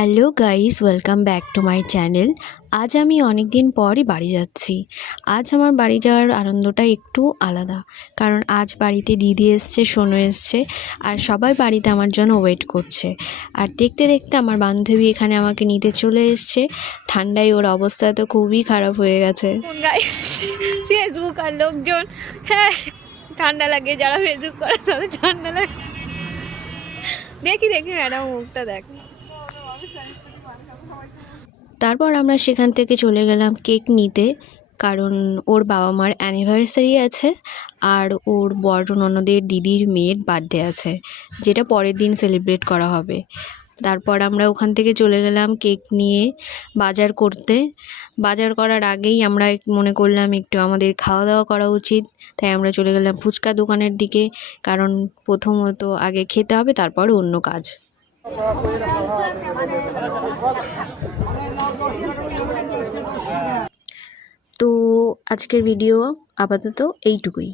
Hello guys, welcome back to my channel. আজ আমি অনেক দিন পরই বাড়ি যাচ্ছি। আজ আমার বাড়ি যাওয়ার আনন্দটা একটু আলাদা, কারণ আজ বাড়িতে দিদি এসছে, সোনু এসছে, আর সবাই বাড়িতে আমার জন্য ওয়েট করছে। আর দেখতে দেখতে আমার বান্ধবী এখানে আমাকে নিতে চলে এসছে। ঠান্ডায় ওর অবস্থা তো খুবই খারাপ হয়ে গেছে। ফেসবুক আর লোকজন, হ্যাঁ ঠান্ডা লাগে, যারা ফেসবুক করে তাদের ঠান্ডা লাগে। দেখি ম্যাডাম মুখটা দেখ। তারপর আমরা সেখান থেকে চলে গেলাম কেক নিতে, কারণ ওর বাবা মার অ্যানিভার্সারি আছে আর ওর বড় ননদের দিদির মেয়ের বার্থডে আছে, যেটা পরের দিন সেলিব্রেট করা হবে। তারপর আমরা ওখান থেকে চলে গেলাম কেক নিয়ে বাজার করতে। বাজার করার আগেই আমরা মনে করলাম একটু আমাদের খাওয়া দাওয়া করা উচিত, তাই আমরা চলে গেলাম ফুচকা দোকানের দিকে, কারণ প্রথমত আগে খেতে হবে, তারপর অন্য কাজ। তো আজকের ভিডিও আপাতত এইটুকুই।